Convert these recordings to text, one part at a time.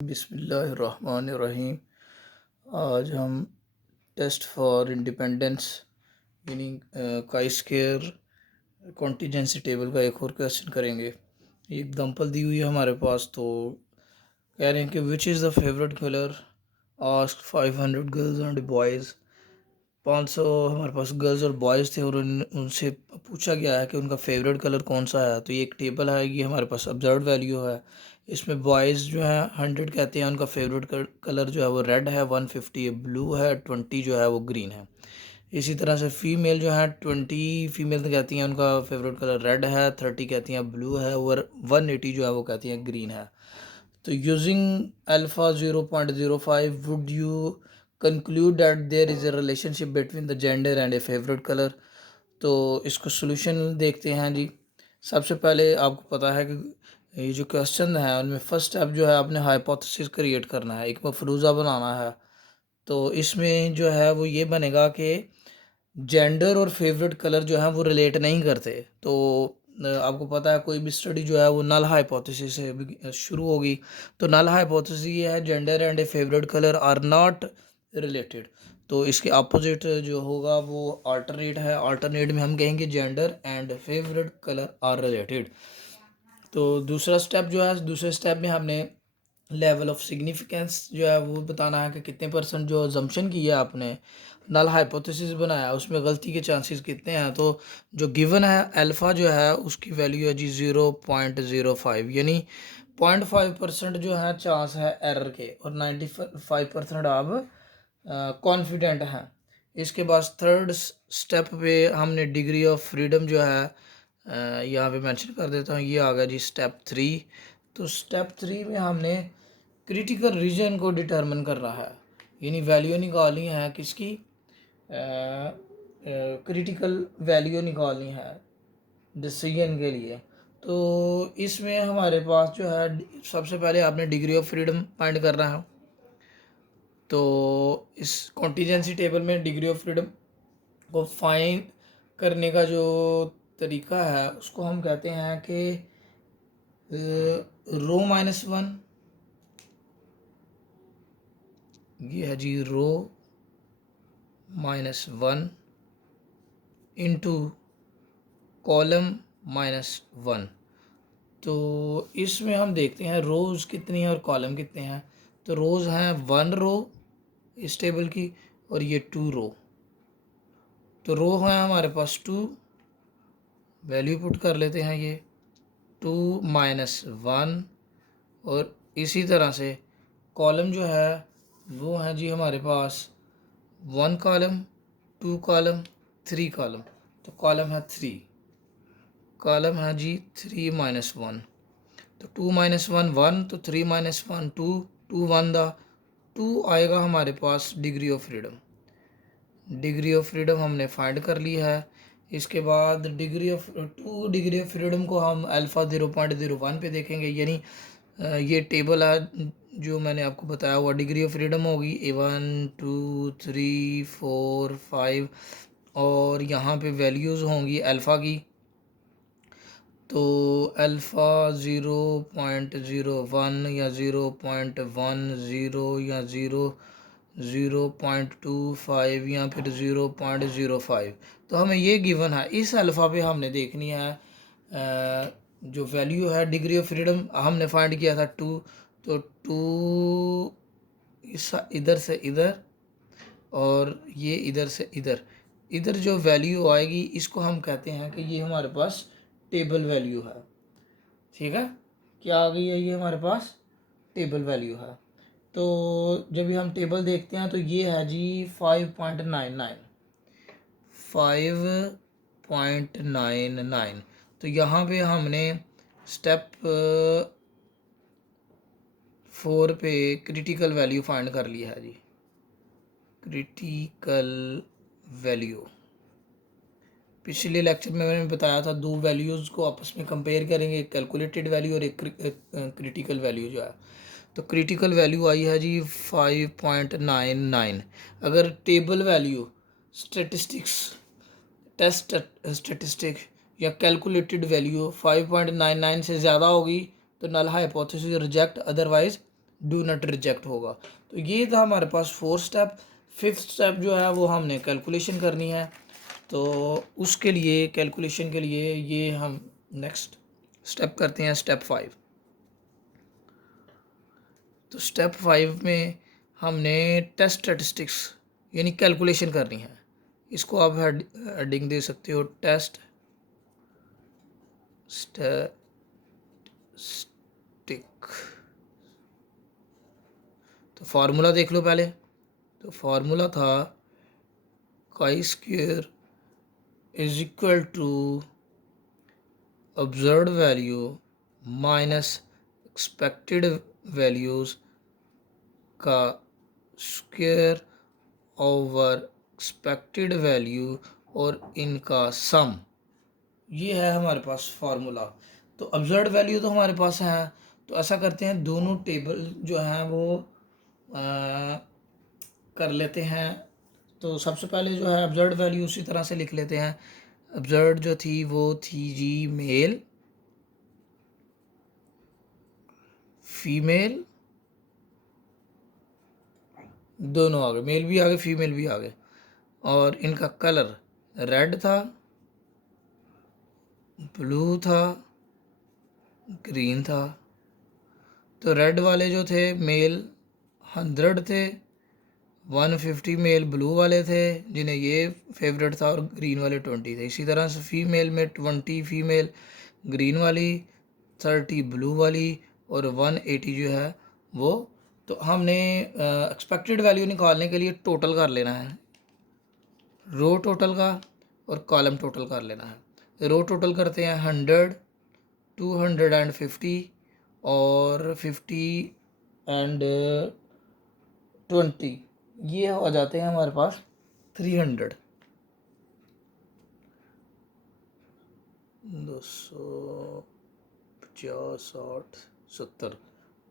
बिस्मिल्लाहिर्रहमानिर्रहीम। आज हम टेस्ट फॉर इंडिपेंडेंस यानी काई स्क्वायर कॉन्टीजेंसी टेबल का एक और क्वेश्चन करेंगे। एक एग्जांपल दी हुई है हमारे पास, तो कह रहे हैं कि which is the favourite colour ask 500 girls and boys. 500 हमारे पास गर्ल्स और बॉयज़ थे और उनसे पूछा गया है कि उनका फेवरेट कलर कौन सा है। तो ये एक टेबल है, ये हमारे पास ऑब्जर्व वैल्यू है। इसमें बॉयज़ जो है 100 कहते हैं, उनका फेवरेट कलर जो है वो रेड है, 150 ब्लू है, 20 जो है वो ग्रीन है। इसी तरह से फ़ीमेल जो है 20 फीमेल तो कहती हैं उनका फेवरेट कलर रेड है, 30 कहती हैं ब्लू है और 180 जो है वो कहती हैं ग्रीन है। तो using alpha 0.05 would you conclude that there is a relationship between the gender and a favourite colour. तो इसको सोल्यूशन देखते हैं जी। सबसे पहले आपको पता है कि ये जो क्वेश्चन है उनमें फर्स्ट स्टेप जो है आपने हाइपोथेसिस क्रिएट करना है, एक मफरूज़ा बनाना है। तो इसमें जो है वो ये बनेगा कि जेंडर और फेवरेट कलर जो है वो रिलेट नहीं करते। तो आपको पता है कोई भी स्टडी जो है वो नल हाइपोथेसिस से शुरू होगी। तो नल हाइपोथेसिस ये है gender and a favourite colour are not related. तो इसके अपोजिट जो होगा वो अल्टरनेट है। अल्टरनेट में हम कहेंगे gender and favourite colour are related. तो दूसरा स्टेप जो है, दूसरे स्टेप में हमने लेवल ऑफ सिग्निफिकेंस जो है वो बताना है कि कितने परसेंट जो अजम्पशन की है आपने, नल हाइपोथेसिस बनाया उसमें गलती के चांसेस कितने हैं। तो जो गिवन है अल्फ़ा जो है उसकी वैल्यू है जी 0.05, यानी 0.5% जो है चांस है एरर के और 95% आप कॉन्फिडेंट हैं। इसके बाद थर्ड स्टेप पे हमने डिग्री ऑफ फ्रीडम जो है यहाँ पे मेंशन कर देता हूँ, ये आ गया जी स्टेप 3। तो स्टेप 3 में हमने क्रिटिकल रीजन को डिटरमिन करना है, यानी वैल्यू निकालनी है किसकी, क्रिटिकल वैल्यू निकालनी है डिसीजन के लिए। तो इसमें हमारे पास जो है सबसे पहले आपने डिग्री ऑफ फ्रीडम फाइंड करना है। तो इस कॉन्टीजेंसी टेबल में डिग्री ऑफ फ्रीडम को फाइंड करने का जो तरीका है उसको हम कहते हैं कि रो-1, ये है जी रो-1 इंटू कॉलम -1। तो इसमें हम देखते हैं रोज़ कितनी हैं और कॉलम कितने हैं। तो रोज़ हैं 1 रो इस टेबल की और ये 2 रो। तो रो है हमारे पास 2, वैल्यू पुट कर लेते हैं ये 2 -1। और इसी तरह से कॉलम जो है वो है जी हमारे पास 1 कॉलम, 2 कॉलम, 3 कॉलम। तो कॉलम है 3, कॉलम है जी 3 -1। तो 2 -1 1, तो 3 -1 2, 2 1 दा 2 आएगा हमारे पास degree of freedom. Degree of freedom हमने फाइंड कर ली है। इसके बाद डिग्री ऑफ फ्रीडम को हम अल्फ़ा 0.01 पे देखेंगे, यानी ये टेबल है जो मैंने आपको बताया हुआ डिग्री ऑफ फ्रीडम होगी 1 2 3 4 5 और यहाँ पे वैल्यूज़ होंगी अल्फ़ा की। तो अल्फ़ा 0.01 या 0.10 या 0.25 या फिर 0.05। तो हमें ये गिवन है, इस अल्फ़ा पे हमने देखनी है जो वैल्यू है डिग्री ऑफ फ्रीडम हमने फाइंड किया था 2। तो 2 इस इधर से इधर और ये इधर से इधर, इधर जो वैल्यू आएगी इसको हम कहते हैं कि ये हमारे पास टेबल वैल्यू है। ठीक है, क्या आ गई है, ये हमारे पास टेबल वैल्यू है। तो जब भी हम टेबल देखते हैं तो ये है जी 5.99, 5.99। तो यहाँ पे हमने स्टेप 4 पे क्रिटिकल वैल्यू फाइंड कर लिया है जी। क्रिटिकल वैल्यू पिछले लेक्चर में मैंने बताया था, दो वैल्यूज़ को आपस में कंपेयर करेंगे, एक कैलकुलेटेड वैल्यू और एक क्रिटिकल वैल्यू जो है। तो क्रिटिकल वैल्यू आई है जी 5.99। अगर table value statistics test statistic या कैलकुलेटेड वैल्यू 5.99 से ज़्यादा होगी तो null hypothesis reject, otherwise do not reject होगा। तो ये था हमारे पास 4 स्टेप। 5th स्टेप जो है वो हमने कैलकुलेशन करनी है। तो उसके लिए कैलकुलेशन के लिए ये हम नेक्स्ट स्टेप करते हैं, स्टेप 5। तो स्टेप 5 में हमने टेस्ट स्टैटिस्टिक्स यानी कैलकुलेशन करनी है। इसको आप हेडिंग दे सकते हो, टेस्ट स्टैटिस्टिक। तो फार्मूला देख लो पहले। तो फार्मूला था chi square is equal to observed value minus expected values का स्क्वायर ओवर एक्सपेक्टेड वैल्यू और इनका सम। ये है हमारे पास फार्मूला। तो ऑब्जर्व्ड वैल्यू तो हमारे पास है। तो ऐसा करते हैं, दोनों टेबल जो हैं वो कर लेते हैं। तो सबसे पहले जो है ऑब्जर्व्ड वैल्यू उसी तरह से लिख लेते हैं। ऑब्जर्व्ड जो थी वो थी जी मेल, फीमेल, दोनों आ गए, मेल भी आ गए फीमेल भी आ गए। और इनका कलर रेड था, ब्लू था, ग्रीन था। तो रेड वाले जो थे मेल 100 थे, 150 मेल ब्लू वाले थे जिन्हें ये फेवरेट था, और ग्रीन वाले 20 थे। इसी तरह से फीमेल में 20 फीमेल ग्रीन वाली, 30 ब्लू वाली, और 180 जो है वो। तो हमने एक्सपेक्टेड वैल्यू निकालने के लिए टोटल कर लेना है, रो टोटल का और कॉलम टोटल कर लेना है। रो टोटल करते हैं 100, 250 और 50 एंड 20, ये हो जाते हैं हमारे पास 300। 250, 60, 70,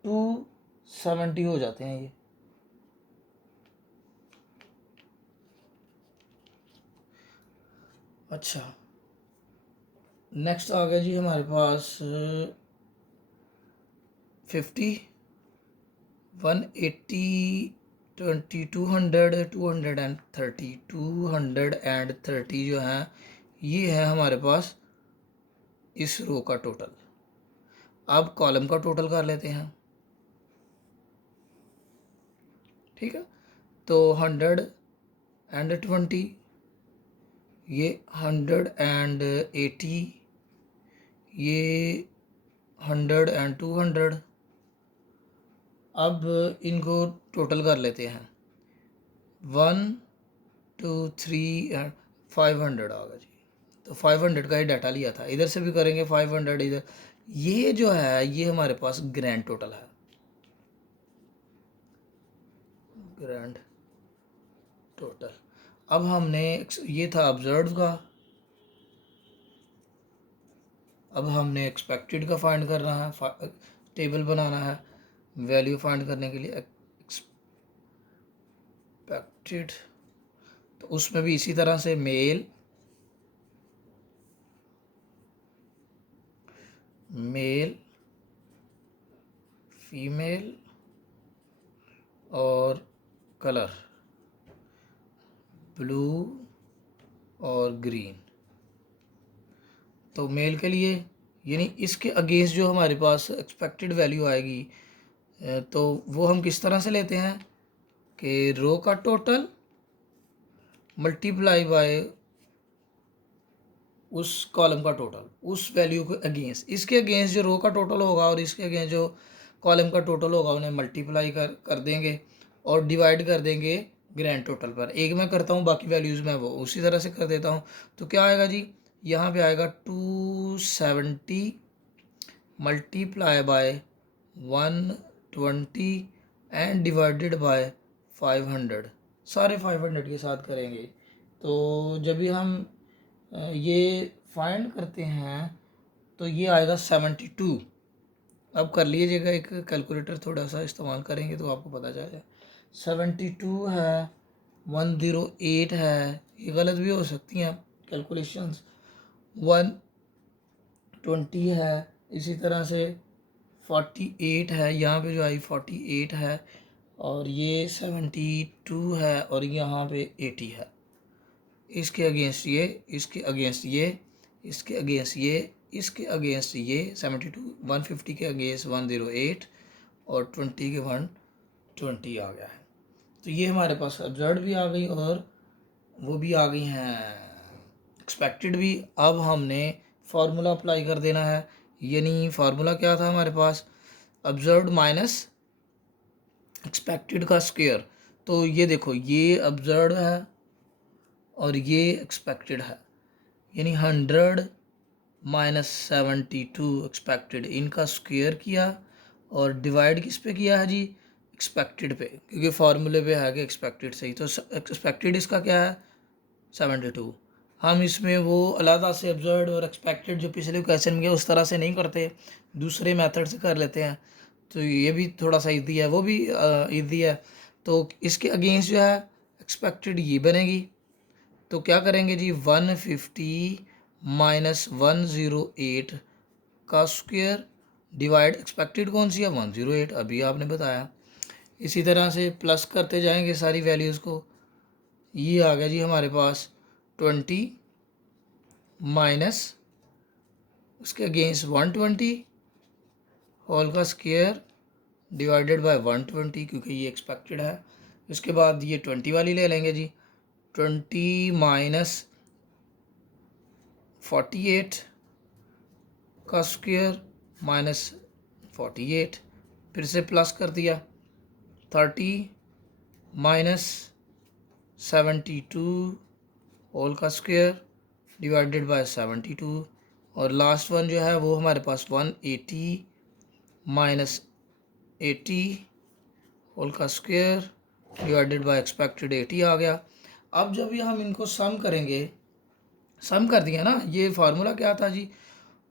270 हो जाते हैं ये। अच्छा, नेक्स्ट आ गया जी हमारे पास 50, 180, 20, 200, 230, 230 जो है ये है हमारे पास इस रो का टोटल। अब कॉलम का टोटल कर लेते हैं, ठीक है। तो 120, ये 180, ये 200। अब इनको टोटल कर लेते हैं, 1, 2, 3 एंड 500 आ गया जी। तो 500 का ही डाटा लिया था, इधर से भी करेंगे 500 इधर। ये जो है ये हमारे पास ग्रैंड टोटल है, ग्रैंड टोटल। अब हमने ये था ऑब्जर्व का, अब हमने एक्सपेक्टेड का फाइंड करना है, टेबल बनाना है वैल्यू फाइंड करने के लिए एक्सपेक्टेड। तो उसमें भी इसी तरह से मेल, फीमेल और कलर ब्लू और ग्रीन। तो मेल के लिए यानी इसके अगेंस्ट जो हमारे पास एक्सपेक्टेड वैल्यू आएगी, तो वो हम किस तरह से लेते हैं कि रो का टोटल मल्टीप्लाई बाय उस कॉलम का टोटल, उस वैल्यू के अगेंस्ट, इसके अगेंस्ट जो रो का टोटल होगा और इसके अगेंस्ट जो कॉलम का टोटल होगा उन्हें मल्टीप्लाई कर देंगे और डिवाइड कर देंगे ग्रैंड टोटल पर। एक मैं करता हूँ, बाकी वैल्यूज़ मैं वो उसी तरह से कर देता हूँ। तो क्या आएगा जी, यहाँ पे आएगा 270 multiply by 120 and divided by 500। सारे 500 के साथ करेंगे। तो जब भी हम ये फाइंड करते हैं तो ये आएगा 72। अब कर लीजिएगा, एक कैलकुलेटर थोड़ा सा इस्तेमाल करेंगे तो आपको पता चल जाए। 72 है, 108 है, ये गलत भी हो सकती हैं कैलकुलेशंस, 120 है, इसी तरह से 48 है, यहाँ पे जो आई 48 है, और ये 72 है, और यहाँ पे 80 है। इसके अगेंस्ट ये, इसके अगेंस्ट ये, इसके अगेंस्ट ये, इसके अगेंस्ट ये 72, 150 के अगेंस्ट 108, और 20 के 120 आ गया है। तो ये हमारे पास ऑब्जर्व्ड भी आ गई और वो भी आ गई हैं एक्सपेक्टेड भी। अब हमने फार्मूला अप्लाई कर देना है, यानी फार्मूला क्या था हमारे पास, ऑब्जर्व्ड माइनस एक्सपेक्टेड का स्क्वायर। तो ये देखो, ये ऑब्जर्व्ड है और ये एक्सपेक्टेड है, यानी 100 माइनस 72 एक्सपेक्टेड, इनका स्क्वायर किया और डिवाइड किस पे किया है जी, एक्सपेक्टेड पे, क्योंकि फार्मूले पे है कि एक्सपेक्टेड सही। तो एक्सपेक्टेड इसका क्या है 72। हम इसमें वो अलग से ऑब्जर्व्ड और एक्सपेक्टेड जो पिछले क्वेश्चन में उस तरह से नहीं करते, दूसरे मेथड से कर लेते हैं। तो ये भी थोड़ा सा ईजी है, वो भी ईजी है। तो इसके अगेंस्ट जो है एक्सपेक्टेड ये बनेगी, तो क्या करेंगे जी, 150 माइनस 108 का स्क्वायर डिवाइड एक्सपेक्टेड कौन सी है 108, अभी आपने बताया। इसी तरह से प्लस करते जाएंगे सारी वैल्यूज़ को। ये आ गया जी हमारे पास 20 माइनस उसके अगेंस्ट 120 होल का स्क्वायर डिवाइडेड बाय 120, क्योंकि ये एक्सपेक्टेड है। इसके बाद ये 20 वाली ले लेंगे जी, 20 माइनस 48 का स्क्वायर माइनस 48, फिर से प्लस कर दिया, 30 माइनस 72 होल का स्क्वायर डिवाइडेड बाय 72, और लास्ट वन जो है वो हमारे पास 180 माइनस 80 होल का स्क्वायर डिवाइडेड बाय एक्सपेक्टेड 80 आ गया। अब जब ये हम इनको सम करेंगे, सम कर दिया ना, ये फार्मूला क्या था जी,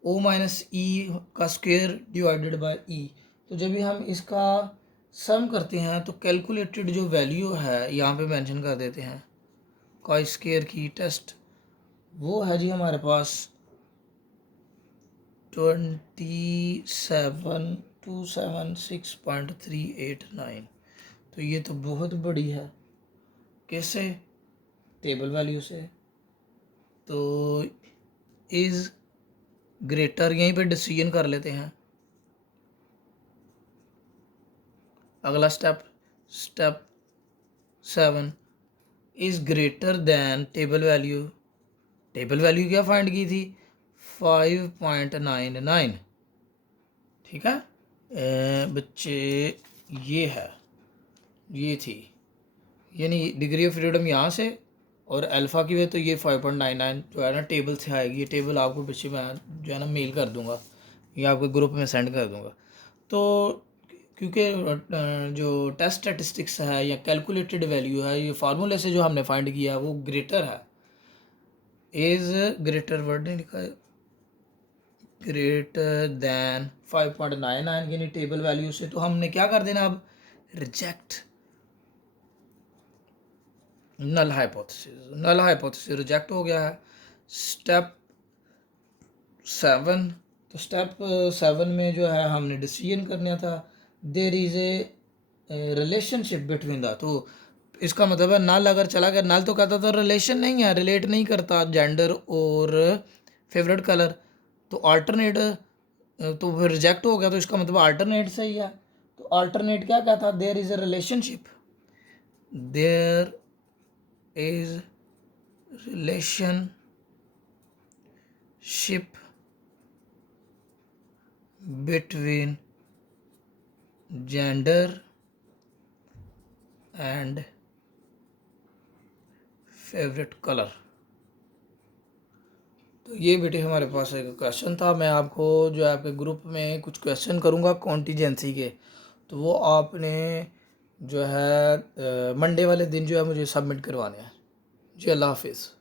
ओ माइनस ई का स्क्वायर डिवाइडेड बाय ई। तो जब भी हम इसका सम करते हैं तो कैलकुलेटेड जो वैल्यू है यहाँ पे मेंशन कर देते हैं का स्क्वायर की टेस्ट, वो है जी हमारे पास 27,276.389। तो ये तो बहुत बड़ी है, कैसे, टेबल वैल्यू से। तो इज़ ग्रेटर, यहीं पे डिसीजन कर लेते हैं। अगला step, step 7, is greater than table value. Table value क्या फाइंड की थी 5.99, ठीक है बच्चे, ये है, ये थी, यानी डिग्री ऑफ फ्रीडम यहाँ से, और अल्फ़ा की वे तो ये 5.99 जो है ना टेबल से आएगी। ये टेबल आपको बच्चे मैं जो है ना मेल कर दूंगा या आपके ग्रुप में सेंड कर दूंगा। तो क्योंकि जो टेस्ट स्टैटिस्टिक्स है या कैलकुलेटेड वैल्यू है, ये फार्मूले से जो हमने फाइंड किया है वो ग्रेटर है, इज़ ग्रेटर, वर्ड नहीं लिखा है, ग्रेटर दैन 5.99 यानी टेबल वैल्यू से। तो हमने क्या कर देना अब, reject null hypothesis, null hypothesis reject हो गया है। स्टेप 7, तो स्टेप 7 में जो है हमने डिसीजन करना था, there is a relationship between the, तो इसका मतलब है नल अगर चला गया, नल तो कहता था रिलेशन नहीं है, रिलेट नहीं करता जेंडर और फेवरेट कलर, तो अल्टरनेट, तो फिर रिजेक्ट हो गया, तो इसका मतलब अल्टरनेट सही है। तो अल्टरनेट क्या कहता, there is a relationship, there is relationship between gender and favourite colour. तो ये बेटे हमारे पास एक क्वेश्चन था, मैं आपको जो है आपके ग्रुप में कुछ क्वेश्चन करूँगा कॉन्टीजेंसी के, तो वो आपने जो है मंडे वाले दिन जो है मुझे सबमिट करवाने हैं जी। अल्लाह हाफिज़।